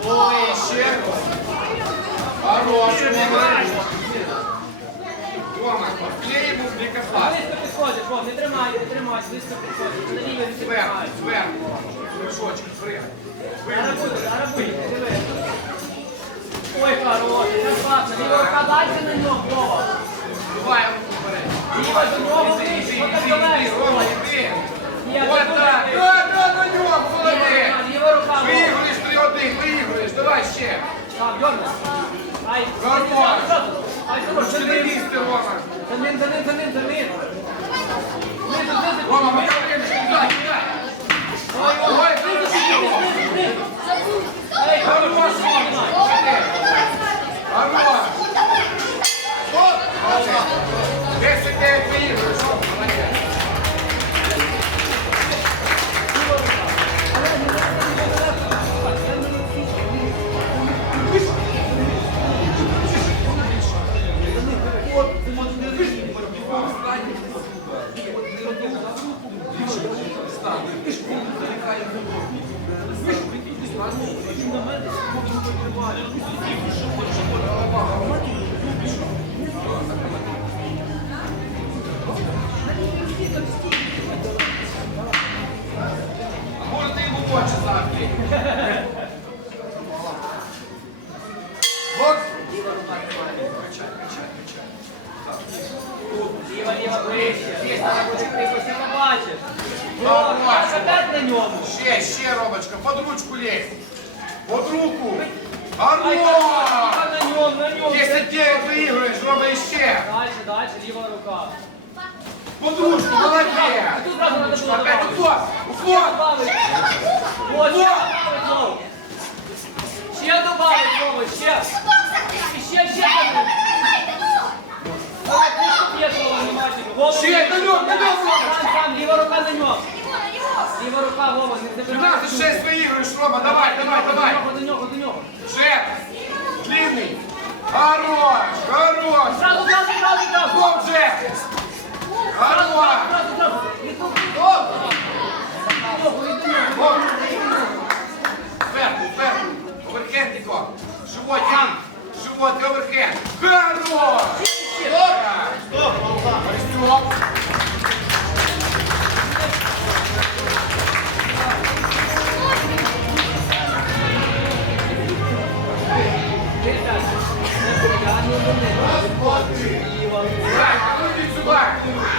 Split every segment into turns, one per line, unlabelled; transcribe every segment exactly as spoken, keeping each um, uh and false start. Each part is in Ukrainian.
Вище. Хорош. Рома, вклей йому в лікофас.
Близько підходиш, Вов, не тримай, не тримай, близько підходиш. На лівій руці
Зверху,
тримай.
зверху. Вершочки, пригай.
Зараз буде, зараз буде, диви. Ой, хороший, це класно. Ліва рука дальше на нього, Вова.
Давай руку вперед.
Ліва до нього,
Іди,
ближче,
іди,
отак
іди,
до
іди,
неї.
Рома, іди.
Ні,
Вот
це
так.
буде.
Да, да, на нього, молодець.
Ліва рука, Вова.
Виіграєш три один, виіграєш. Давай ще.
Так, дьорни. Ай,
Хорош.
ай, хорош, за
Що ти
ним,
місце, Рома?
за ним, за ним, за ним, за ним. Знизу, знизу,
Рома,
знизу.
Макаренко, кидай, кидай.
Ой, ой,
Ой,
знизу, знизу, знизу, знизу. Ей,
Хорош,
хорош,
Рома. Молодець. Хорош. десять дев'ять виіграєш, Рома, молодець. Можете йому в очі завжди. Бокс. Качай, качай, качай.
ліва, ліва, ближче. Здесь треба буде крикнути, ти побачиш.
Так,
О,
бачу.
так, опять на ньому.
Ще, ще, Ромочка, под ручку лезь. Под руку.
Ай,
Хорош!
так, на ньому, на ньому.
десять дев'ять виіграєш, Рома, іще.
Дальше, дальше, ліва рука.
Под ручку, молодець.
А тут зразу надо було
Опять
добавити.
уклон, уклон.
Добавить. О, ще добавить, Вова. Ще добавить, Вова, ще. І ще, ще добавить. Вова, ти п'єш, Вова, внимательно. Вова,
Ще, на ньому, на ньому, Рома.
Сам, сам, ліва рука на ньому. Ліва рука, Вова, не забирай.
тринадцять шесть виіграєш, Рома, давай, давай, давай.
До нього, до нього, до нього.
Ще. Длинний. Хорош, хорош.
Зразу, зразу, зразу, зразу.
Гоп, же.
Зразу,
Хорош.
зразу, зразу. Не тупи.
Гоп.
Ногу, іди, ногу.
Гоп. Зверху, зверху. Оверхенд, Ніко. Живот, Ян. Живот, оверхенд. Хорош. Добре. Стоп. Стоп. Сюда, иди сюда.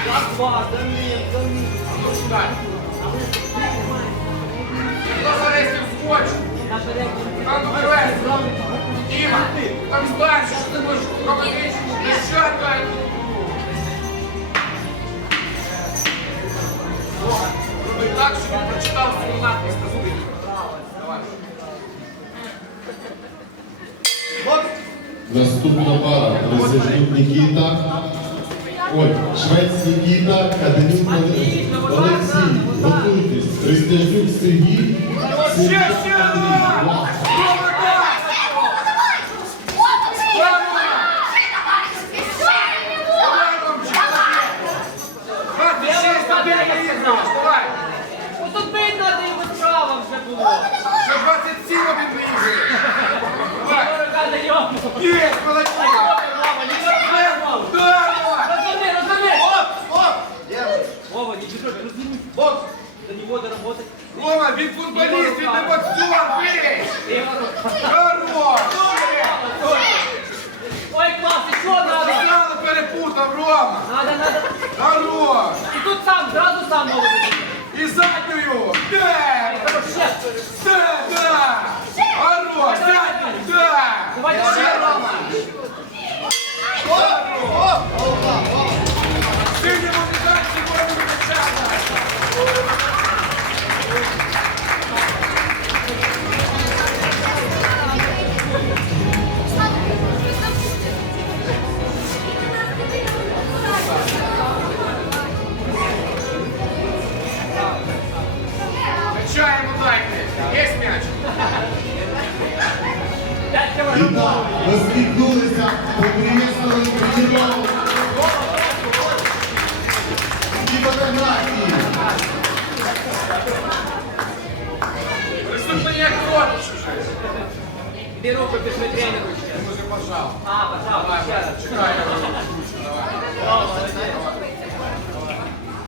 Ну сюда. Кто зарезал скотч? Там вперед. Дима, там дальше, что ты будешь руководить? Еще одна. Роби так, щоб він прочитав свою надпись на спині. Давай.
Наступна пара. Присяжнюк Нікіта. Ой, Швець Нікіта, Каденюк Олексій. Готуйтесь. Присяжнюк Сергій.
Ще, ще, давай!
Влад.
Ось тут бить треба йому справа вже було.
Вже двадцять сім він виїжджає. Давай.
Ліва рука на ньому.
Є, молодець.
Вова, ліва рука на ньому.
Да, давай.
Розверни, розверни.
Оп, оп.
Вова, не бежи, развернись.
Бокс.
До него доработать.
Рома, він футболіст, він не боксер, бий.
Лево рука.
Хорош.
Ой, класс, еще надо.
Сигнали перепутав, Рома.
Надо, надо.
Хорош.
И тут сам, сразу сам надо.
І задньою. Да.
Хорошо,
Да, да. Хорош. Задню. Да.
давай,
Ще, Рома. Хорош. Ти не можеш сьогодні вичати. Качаємо дайте. Є м'яч?
пять
І
килограмм.
так, розмітнулися, поприветствували призеров. І фотографії.
Присутні як родич уже.
Іди руку пішли тренеру ще.
Ти вже пожав.
А, пожалуйста,
Давай,
ще раз.
чекай, я розкручу, давай.
О, молодець.